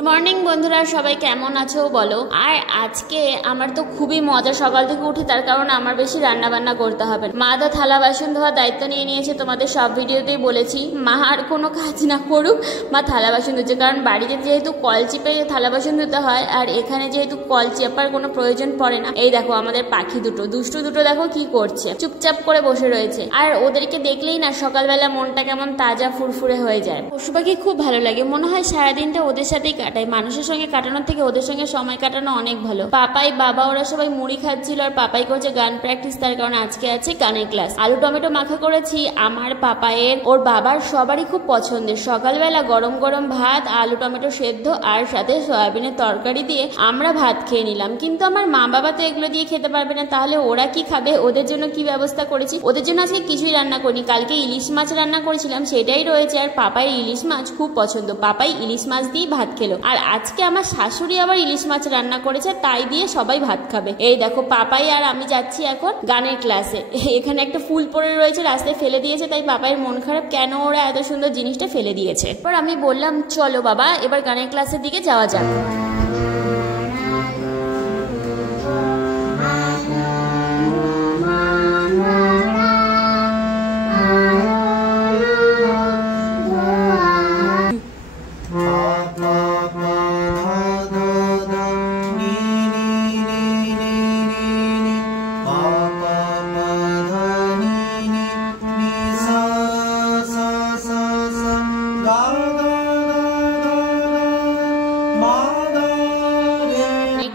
Good morning বন্ধুরা, সবাই কেমন আছো বলো। আর আজকে আমার তো খুবই মজা, সকাল থেকে উঠি, তার কারণ আমার বেশি রান্না বান্না করতে হবে। মা তো থালা বাসন ধোয়ার দায়িত্ব নিয়ে নিয়েছে, তোমাদের সব ভিডিওতেই বলেছি। মা আর কোনো কাজ না করুক, মা থালা বাসন ধুচ্ছে, কারণ বাড়িতে যেহেতু কল চিপে থালা বাসন ধুতে হয়, আর এখানে যেহেতু কল চেপার কোনো প্রয়োজন পড়ে না। এই দেখো আমাদের পাখি দুটো, দুষ্টু দুটো দেখো কি করছে, চুপচাপ করে বসে রয়েছে। আর ওদেরকে দেখলেই না সকালবেলা মনটা কেমন তাজা ফুরফুরে হয়ে যায়। পশু পাখি খুব ভালো লাগে, মনে হয় সারাদিনটা ওদের সাথেই কাটাই। মানুষের সঙ্গে কাটানোর থেকে ওদের সঙ্গে সময় কাটানো অনেক ভালো। পাপাই বাবা ওরা সবাই মুড়ি খাচ্ছিল, আর পাপাই করছে গান প্র্যাকটিস, তার কারণ আজকে আছে গানের ক্লাস। আলু টমেটো মাখা করেছি, আমার পাপায়ের ওর বাবার সবারই খুব পছন্দের। সকালবেলা গরম গরম ভাত, আলু টমেটো সেদ্ধ আর সাথে সয়াবিনের তরকারি দিয়ে আমরা ভাত খেয়ে নিলাম। কিন্তু আমার মা বাবা তো এগুলো দিয়ে খেতে পারবে না, তাহলে ওরা কি খাবে? ওদের জন্য কি ব্যবস্থা করেছি, ওদের জন্য আজকে কিছুই রান্না করিনি। কালকে ইলিশ মাছ রান্না করেছিলাম, সেটাই রয়েছে। আর পাপাই ইলিশ মাছ খুব পছন্দ, পাপাই ইলিশ মাছ দিয়ে ভাত খেলো। আর আজকে আমার শাশুড়ি আবার ইলিশ মাছ রান্না করেছে, তাই দিয়ে সবাই ভাত খাবে। এই দেখো পাপাই আর আমি যাচ্ছি এখন গানের ক্লাসে। এখানে একটা ফুল পড়ে রয়েছে, রাস্তায় ফেলে দিয়েছে, তাই পাপাইয়ের মন খারাপ, কেন ওরা এত সুন্দর জিনিসটা ফেলে দিয়েছে। এবার আমি বললাম চলো বাবা এবার গানের ক্লাসের দিকে যাওয়া যাক।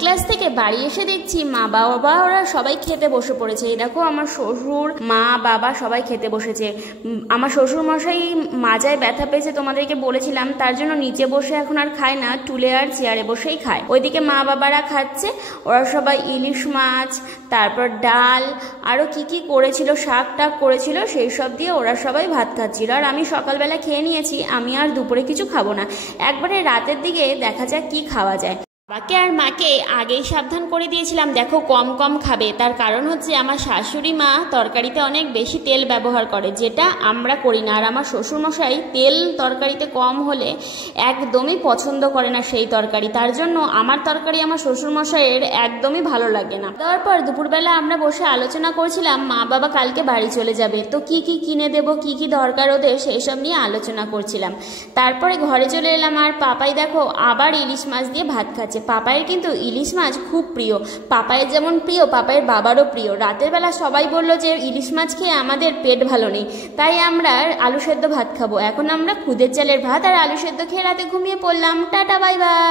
ক্লাস থেকে বাড়ি এসে দেখছি মা বাবা ওরা সবাই খেতে বসে পড়েছে। এই দেখো আমার শ্বশুর মা বাবা সবাই খেতে বসেছে। আমার শ্বশুর মশাই মাজায় ব্যথা পেয়েছে, তোমাদেরকে বলেছিলাম, তার জন্য নিচে বসে এখন আর খায় না, টুলে আর চেয়ারে বসেই খায়। ওইদিকে মা বাবারা খাচ্ছে, ওরা সবাই ইলিশ মাছ, তারপর ডাল, আরো কি কি করেছিল, শাক টাক করেছিল, সেই সব দিয়ে ওরা সবাই ভাত খাচ্ছিল। আর আমি সকালবেলা খেয়ে নিয়েছি, আমি আর দুপুরে কিছু খাবো না, একবারে রাতের দিকে দেখা যাক কি খাওয়া যায়। বাবাকে আর মাকে আগেই সাবধান করে দিয়েছিলাম, দেখো কম কম খাবে। তার কারণ হচ্ছে আমার শাশুড়ি মা তরকারিতে অনেক বেশি তেল ব্যবহার করে, যেটা আমরা করি না। আর আমার শ্বশুরমশাই তেল তরকারিতে কম হলে একদমই পছন্দ করে না সেই তরকারি, তার জন্য আমার তরকারি আমার শ্বশুরমশাইয়ের একদমই ভালো লাগে না। তারপর দুপুরবেলা আমরা বসে আলোচনা করছিলাম, মা বাবা কালকে বাড়ি চলে যাবে, তো কি কি কিনে দেবো, কি কি দরকার ওদের, সেই সব নিয়ে আলোচনা করছিলাম। তারপরে ঘরে চলে এলাম, আর পাপাই দেখো আবার ইলিশ মাছ দিয়ে ভাত খাচ্ছে। পাপায়ের কিন্তু ইলিশ মাছ খুব প্রিয়, পাপায়ের যেমন প্রিয় পাপায়ের বাবারও প্রিয়। রাতের বেলা সবাই বলল যে ইলিশ মাছ খেয়ে আমাদের পেট ভালো নেই, তাই আমরা আলু সেদ্ধ ভাত খাবো। এখন আমরা খুদের চালের ভাত আর আলু সেদ্ধ খেয়ে রাতে ঘুমিয়ে পড়লাম। Tata bye bye.